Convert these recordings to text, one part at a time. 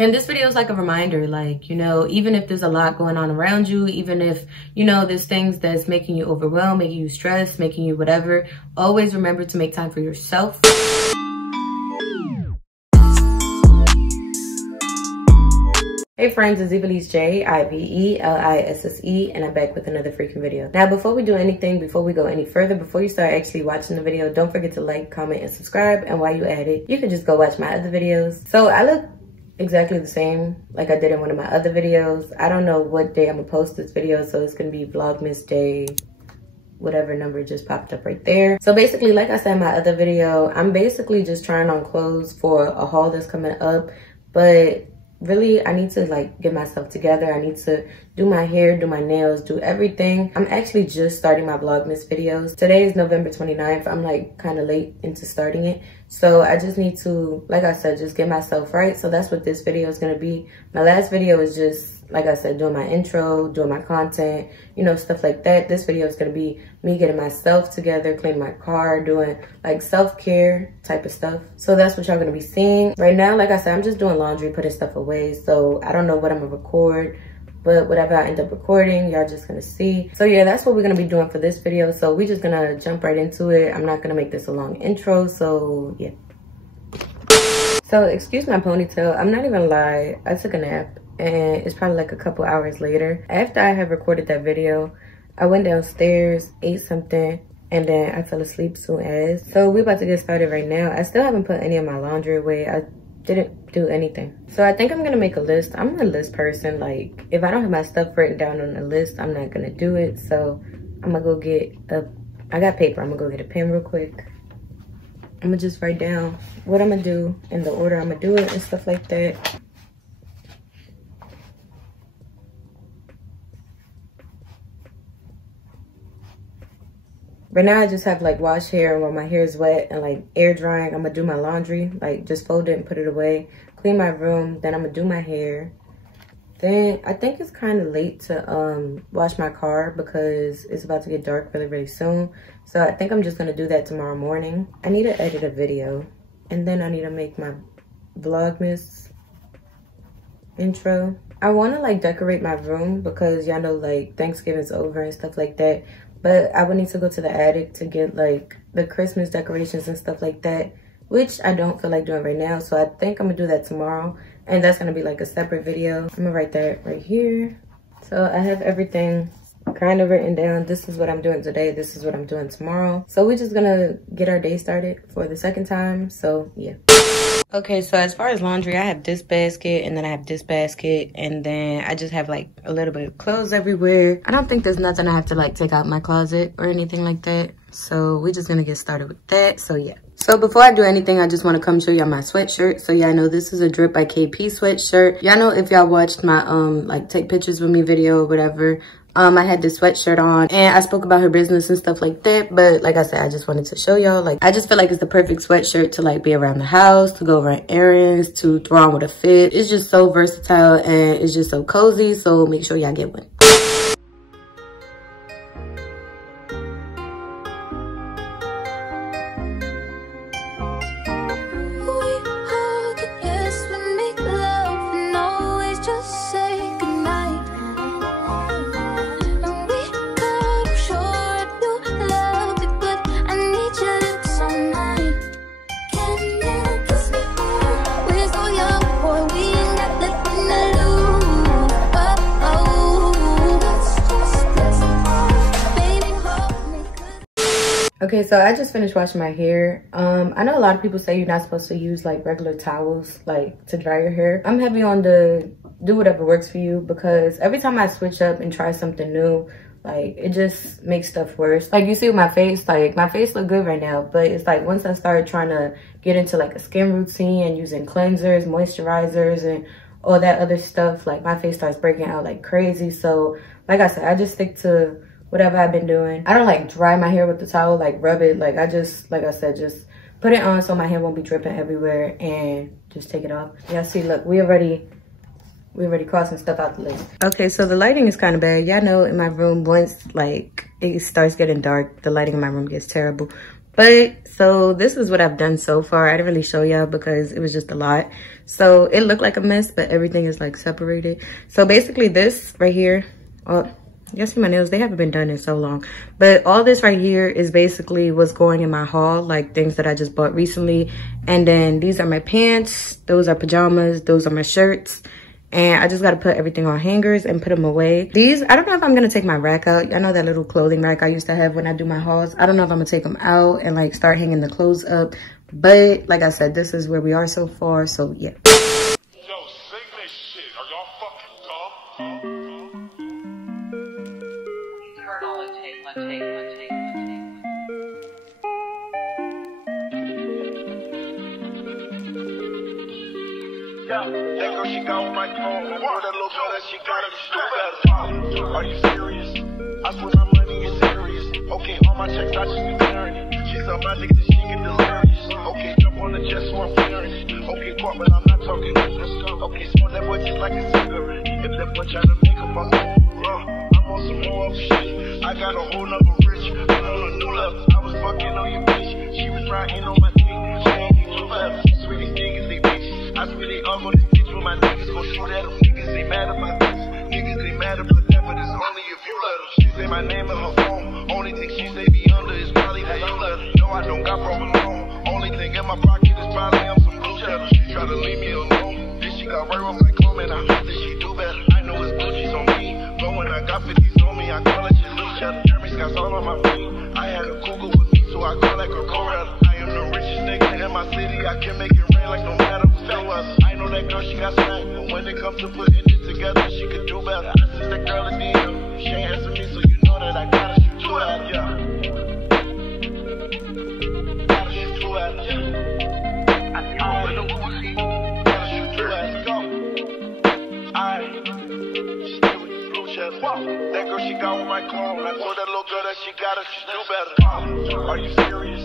And this video is like a reminder, like, you know, even if there's a lot going on around you, even if, you know, there's things that's making you overwhelmed, making you stressed, making you whatever, always remember to make time for yourself. Hey friends, it's Ivelisse J, I-V-E-L-I-S-S-E, and I'm back with another freaking video. Now, before we do anything, before we go any further, before you start actually watching the video, don't forget to like, comment, and subscribe. And while you're at it, you can just go watch my other videos. So I look exactly the same like I did in one of my other videos. I don't know what day I'm gonna post this video, so it's gonna be Vlogmas Day, whatever number just popped up right there. So basically, like I said in my other video, I'm basically just trying on clothes for a haul that's coming up, but really, I need to like get myself together. I need to do my hair, do my nails, do everything. I'm actually just starting my Vlogmas videos. Today is November 29th. I'm like kind of late into starting it. So I just need to, like I said, just get myself right. So that's what this video is going to be. My last video is just, like I said, doing my intro, doing my content, you know, stuff like that. This video is going to be me getting myself together, cleaning my car, doing like self-care type of stuff. So that's what y'all going to be seeing. Right now, like I said, I'm just doing laundry, putting stuff away. So I don't know what I'm going to record, but whatever I end up recording, y'all just going to see. So yeah, that's what we're going to be doing for this video. So we're just going to jump right into it. I'm not going to make this a long intro. So yeah. So excuse my ponytail. I'm not even lie. I took a nap. And it's probably like a couple hours later. After I had recorded that video, I went downstairs, ate something, and then I fell asleep soon as. So we're about to get started right now. I still haven't put any of my laundry away. I didn't do anything. So I think I'm gonna make a list. I'm a list person. Like, if I don't have my stuff written down on a list, I'm not gonna do it. So I'm gonna go get I got paper. I'm gonna go get a pen real quick. I'm gonna just write down what I'm gonna do in the order I'm gonna do it and stuff like that. Right now, I just have like wash hair, and while my hair is wet and like air drying, I'm gonna do my laundry, like just fold it and put it away, clean my room, then I'm gonna do my hair. Then I think it's kind of late to wash my car because it's about to get dark really, really soon. So I think I'm just gonna do that tomorrow morning. I need to edit a video, and then I need to make my Vlogmas intro. I wanna like decorate my room because y'all know like Thanksgiving's over and stuff like that. But I would need to go to the attic to get like the Christmas decorations and stuff like that, which I don't feel like doing right now. So I think I'm gonna do that tomorrow. And that's gonna be like a separate video. I'm gonna write that right here. So I have everything kind of written down. This is what I'm doing today. This is what I'm doing tomorrow. So we're just gonna get our day started for the second time. So yeah. Okay, so as far as laundry, I have this basket, and then I have this basket, and then I just have like a little bit of clothes everywhere. I don't think there's nothing I have to like take out my closet or anything like that. So we're just gonna get started with that. So yeah. So before I do anything, I just want to come show y'all my sweatshirt. So y'all know this is a Drip by KP sweatshirt. Y'all know if y'all watched my like take pictures with me video or whatever, I had this sweatshirt on and I spoke about her business and stuff like that. But like I said, I just wanted to show y'all, like, I just feel like it's the perfect sweatshirt to like be around the house, to go run errands, to throw on with a fit. It's just so versatile and it's just so cozy. So make sure y'all get one. Okay, so I just finished washing my hair. I know a lot of people say you're not supposed to use like regular towels like to dry your hair. I'm heavy on the do whatever works for you because every time I switch up and try something new, like it just makes stuff worse. Like you see with my face, like my face look good right now, but it's like once I started trying to get into like a skin routine and using cleansers, moisturizers, and all that other stuff, like my face starts breaking out like crazy. So like I said, I just stick to whatever I've been doing. I don't like dry my hair with the towel, like rub it. Like I just, like I said, just put it on so my hair won't be dripping everywhere and just take it off. Y'all see, look, we already crossing stuff out the list. Okay, so the lighting is kind of bad. Y'all know in my room, once like it starts getting dark, the lighting in my room gets terrible. But so this is what I've done so far. I didn't really show y'all because it was just a lot. So it looked like a mess, but everything is like separated. So basically this right here, oh, you see my nails, they haven't been done in so long. But all this right here is basically what's going in my haul, like things that I just bought recently. And then these are my pants, those are pajamas, those are my shirts. And I just got to put everything on hangers and put them away. These, I don't know if I'm going to take my rack out. I know that little clothing rack I used to have when I do my hauls. I don't know if I'm going to take them out and like start hanging the clothes up. But like I said, this is where we are so far. So yeah. Yo, sing this shit. Are y'all fucking dumb? Turn all and take, let's take, let's take, let's take. Yeah, that girl, she got on my phone. I know that little girl that she got it, she better. Are you serious? I swear my money is serious. Okay, all my checks, I just be clearing it. She's on my dick, she get delirious. Okay, jump on the jet, so I'm clearing it. Okay, caught, but I'm not talking. Okay, smoke that boy just like a cigarette. If that boy try to make up my phone, I'm on some more shit. I got a whole nother rich. I'm on a new level. I was fucking on your bitch. She was riding on my dick. She ain't need two levels. Sweetie niggas, they bitches. I really all go to bitch with my niggas. Go shoot at them niggas. They mad at my bitches. Niggas, they mad at my that, but it's only if you let them. She say my name in her phone. Only thing she say be under is probably that you let her. No, I don't got problem alone. Only thing in my pocket is probably some blue cheddar. She try to leave me alone. Then she got right off like home and I hope that she do better. I know it's Gucci's on me, but when I got 50s on me, I call it just blue cheddar. Jeremy's got all on my feet. I had a cougar with me, so I call that girl Coretta. I am the richest nigga in my city. I can make it rain like no matter who say what. I know that girl, she got smacked, but when it comes to putting it together, she could do better. I sent that girl a DM. She ain't answer me, so you know that I gotta shoot two at her. Yeah. Gotta shoot two at her. Yeah. I see all the Uzi. Gotta shoot two at her. Go. Aight. Stay with the blue cheddar. That girl, she got on my clone. I told that little girl that she gotta do better. Are you serious?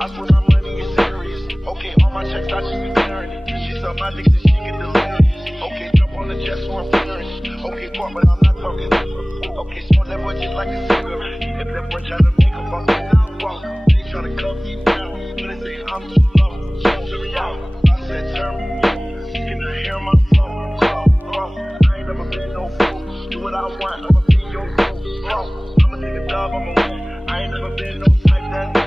I swear my money is serious. Okay, all my checks, I just be clearing it. She's on my dick, so she get delirious. Okay, jump on the jet, so I'm clearing it. Okay, caught, but I'm not talking. Okay, smoke that boy just like a cigarette. If that boy try to make a fuck, they try to cut me down. But they say I'm too low. Shout to me out. I said, turn me on. Can I hear my phone? I ain't never been no fool. Do what I want, I'ma be your fool. I'ma take a dub, I'ma win. I ain't never been no type that.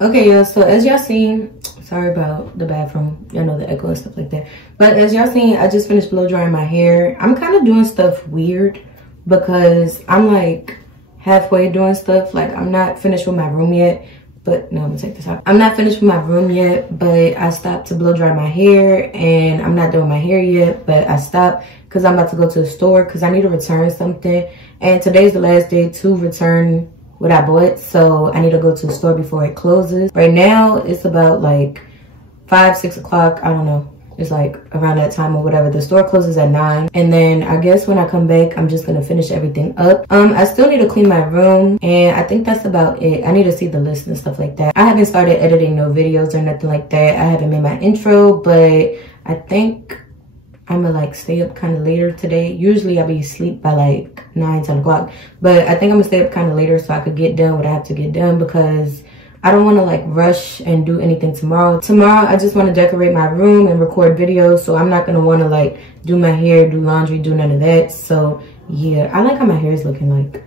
Okay, y'all, so as y'all seen, sorry about the bathroom, y'all know the echo and stuff like that, but as y'all seen, I just finished blow drying my hair. I'm kind of doing stuff weird because I'm like halfway doing stuff. Like, I'm not finished with my room yet, but no, I'm gonna take this out. I'm not finished with my room yet, but I stopped to blow dry my hair, and I'm not doing my hair yet, but I stopped because I'm about to go to the store because I need to return something, and today's the last day to return what I bought, so I need to go to the store before it closes. Right now it's about like 5, 6 o'clock, I don't know, it's like around that time or whatever. The store closes at 9, and then I guess when I come back I'm just gonna finish everything up. I still need to clean my room, and I think that's about it. I need to see the list and stuff like that. I haven't started editing no videos or nothing like that. I haven't made my intro, but I think I'm gonna like stay up kind of later today. Usually I'll be asleep by like 9, 10 o'clock, but I think I'm gonna stay up kind of later so I could get done what I have to get done, because I don't want to like rush and do anything tomorrow. Tomorrow I just want to decorate my room and record videos, so I'm not gonna want to like do my hair, do laundry, do none of that. So yeah, I like how my hair is looking. Like,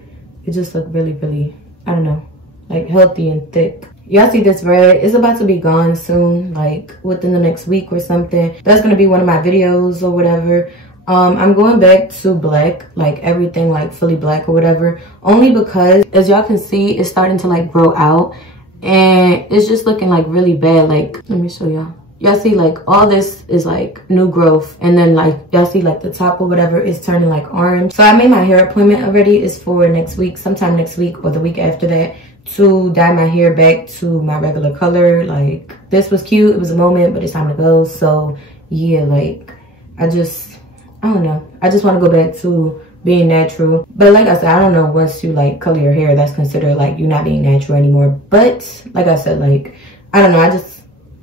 it just look really, really, I don't know, like healthy and thick. Y'all see this red? It's about to be gone soon, like within the next week or something. That's gonna be one of my videos or whatever. I'm going back to black, like everything like fully black or whatever, only because as y'all can see, it's starting to like grow out, and it's just looking like really bad. Like, let me show y'all. Y'all see like all this is like new growth, and then like y'all see like the top or whatever is turning like orange. So I made my hair appointment already. It's for next week, sometime next week or the week after that, to dye my hair back to my regular color. Like, this was cute, it was a moment, but it's time to go. So yeah, like I don't know, I just want to go back to being natural. But like I said, I don't know, once you like color your hair, that's considered like you not being natural anymore. But like I said, like I don't know, I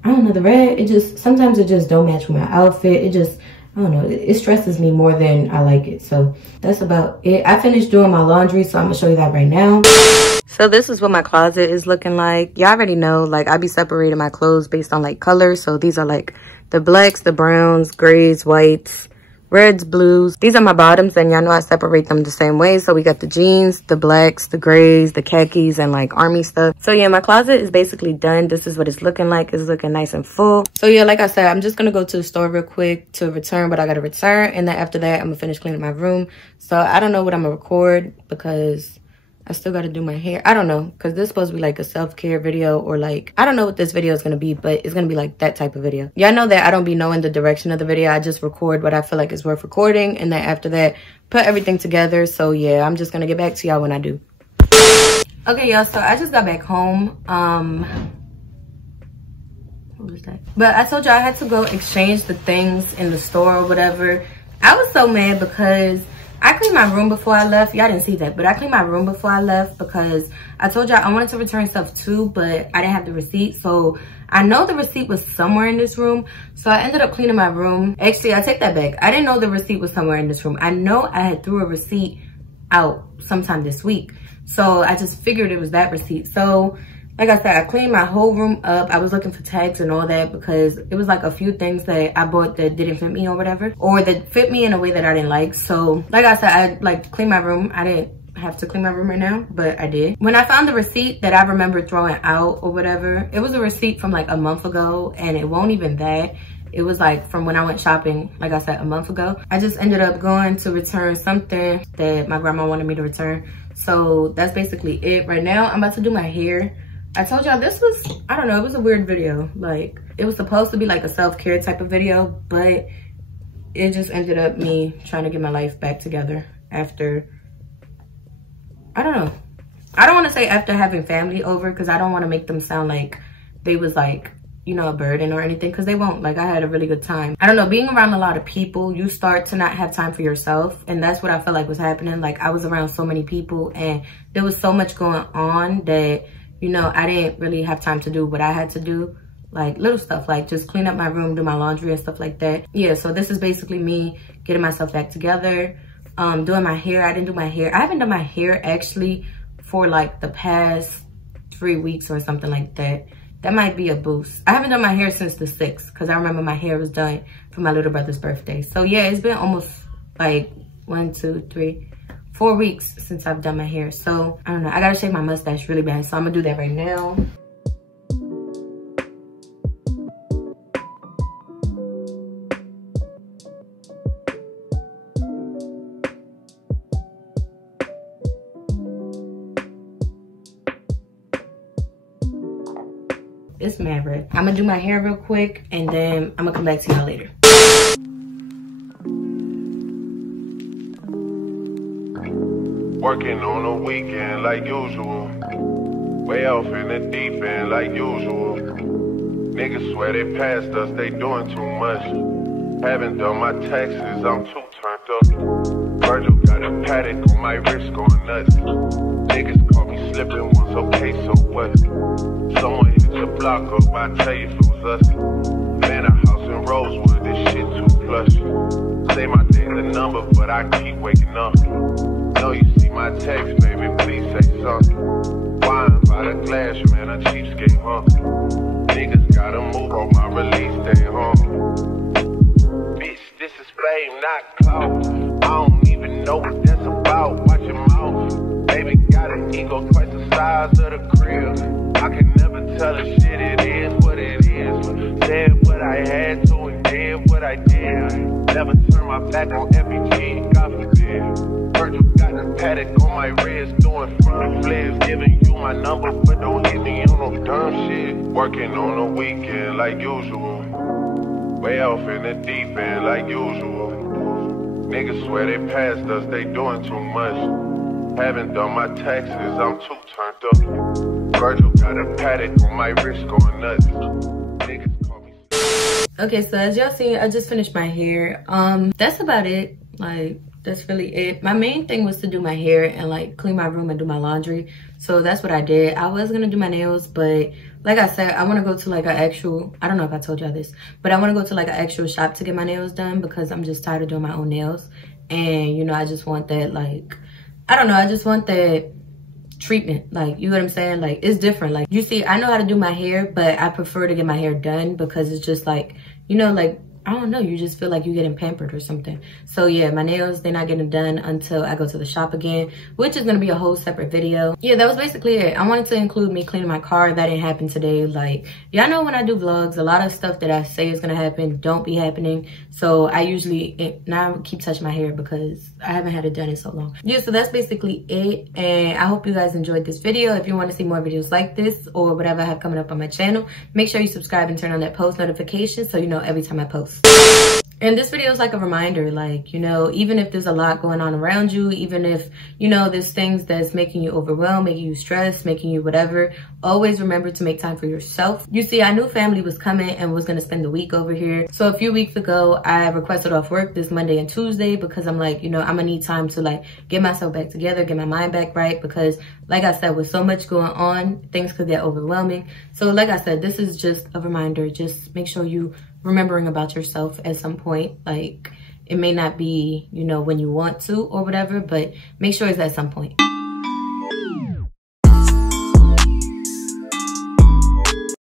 don't know, the red, it just sometimes it just don't match with my outfit. I don't know, it stresses me more than I like it. So that's about it. I finished doing my laundry, so I'm gonna show you that right now. So this is what my closet is looking like. Y'all already know, like, I be separating my clothes based on like colors. So these are like the blacks, the browns, grays, whites, reds, blues. These are my bottoms, and y'all know I separate them the same way. So we got the jeans, the blacks, the grays, the khakis, and like army stuff. So yeah, my closet is basically done. This is what it's looking like. It's looking nice and full. So yeah, like I said, I'm just gonna go to the store real quick to return what I gotta return, and then after that, I'm gonna finish cleaning my room. So I don't know what I'm gonna record because I still got to do my hair. I don't know, because this is supposed to be like a self-care video, or like, I don't know what this video is going to be, but it's going to be like that type of video. Y'all know that I don't be knowing the direction of the video. I just record what I feel like is worth recording, and then after that, put everything together. So yeah, I'm just going to get back to y'all when I do. Okay, y'all, so I just got back home. What was that? But I told y'all I had to go exchange the things in the store or whatever. I was so mad because I cleaned my room before I left. Y'all didn't see that, but I cleaned my room before I left because I told y'all I wanted to return stuff too, but I didn't have the receipt. So I know the receipt was somewhere in this room. So I ended up cleaning my room. Actually, I take that back. I didn't know the receipt was somewhere in this room. I know I had threw a receipt out sometime this week. So I just figured it was that receipt. So like I said, I cleaned my whole room up. I was looking for tags and all that because it was like a few things that I bought that didn't fit me or whatever, or that fit me in a way that I didn't like. So like I said, I like cleaned my room. I didn't have to clean my room right now, but I did. When I found the receipt that I remember throwing out or whatever, it was a receipt from like a month ago, and it won't even that. It was like from when I went shopping, like I said, a month ago. I just ended up going to return something that my grandma wanted me to return. So that's basically it. Right now, I'm about to do my hair. I told y'all this was, I don't know, it was a weird video. Like, it was supposed to be like a self-care type of video, but it just ended up me trying to get my life back together after, I don't know. I don't want to say after having family over, because I don't want to make them sound like they was like, you know, a burden or anything, because they won't. Like, I had a really good time. I don't know, being around a lot of people, you start to not have time for yourself, and that's what I felt like was happening. Like, I was around so many people, and there was so much going on that, you know, I didn't really have time to do what I had to do. Like little stuff, like just clean up my room, do my laundry and stuff like that. Yeah, so this is basically me getting myself back together, doing my hair. I didn't do my hair. I haven't done my hair actually for like the past 3 weeks or something like that. That might be a boost. I haven't done my hair since the 6th because I remember my hair was done for my little brother's birthday. So yeah, it's been almost like 1, 2, 3, 4 weeks since I've done my hair. So I don't know, I gotta shave my mustache really bad, so I'm gonna do that right now. It's mad red. I'm gonna do my hair real quick, and then I'm gonna come back to y'all later. Working on the weekend like usual. Way off in the deep end like usual. Niggas swear they passed us, they doing too much. Haven't done my taxes, I'm too turned up. Virgil got a paddock on my wrist going nuts. Niggas caught me slipping once, okay, so what? Someone hit the block up, I tell you if it was us. Man, a house in Rosewood, this shit too plush. Say my day's a number, but I keep waking up. Know you see my text, baby, please say something. Wine by the glass, man, a cheapskate, huh? Niggas gotta move on my release day, huh? Bitch, this is fame, not clout. I don't even know what that's about, watch your mouth. Baby got an ego twice the size of the crib. I can never tell a shit, it is what it is. Said what I had to and did what I did. Never turn my back on FBG, God forbid. Virgil got a paddock on my wrist, doing front flips. Giving you my number, but don't hit me on no dumb shit. Working on the weekend like usual. Way off in the deep end like usual. Niggas swear they passed us, they doing too much. Haven't done my taxes, I'm too turned up. Virgil got a paddock on my wrist going nuts. Niggas call me. Okay, so as y'all see, I just finished my hair. That's about it. Like, that's really it. My main thing was to do my hair and like clean my room and do my laundry. So that's what I did. I was gonna do my nails, but like I said, I want to go to like an actual, I don't know if I told y'all this, but I want to go to like an actual shop to get my nails done because I'm just tired of doing my own nails. And, you know, I just want that, like, I don't know, I just want that treatment. Like, you know what I'm saying? Like, it's different. Like, you see, I know how to do my hair, but I prefer to get my hair done because it's just like, you know, like, I don't know, you just feel like you're getting pampered or something. So yeah, my nails, they're not getting done until I go to the shop again, which is gonna be a whole separate video. Yeah, that was basically it. I wanted to include me cleaning my car. That didn't happen today. Like, y'all know when I do vlogs, a lot of stuff that I say is gonna happen don't be happening. So I usually, now I keep touching my hair because I haven't had it done in so long. Yeah, so that's basically it. And I hope you guys enjoyed this video. If you want to see more videos like this or whatever I have coming up on my channel, make sure you subscribe and turn on that post notification so you know every time I post. And this video is like a reminder, like, you know, even if there's a lot going on around you, even if, you know, there's things that's making you overwhelmed, making you stressed, making you whatever, always remember to make time for yourself. You see, I knew family was coming and was going to spend the week over here. So a few weeks ago, I requested off work this Monday and Tuesday because I'm like, you know, I'm going to need time to like get myself back together, get my mind back right, because like I said, with so much going on, things could get overwhelming. So like I said, this is just a reminder. Just make sure you remembering about yourself at some point. Like, it may not be, you know, when you want to or whatever, but make sure it's at some point.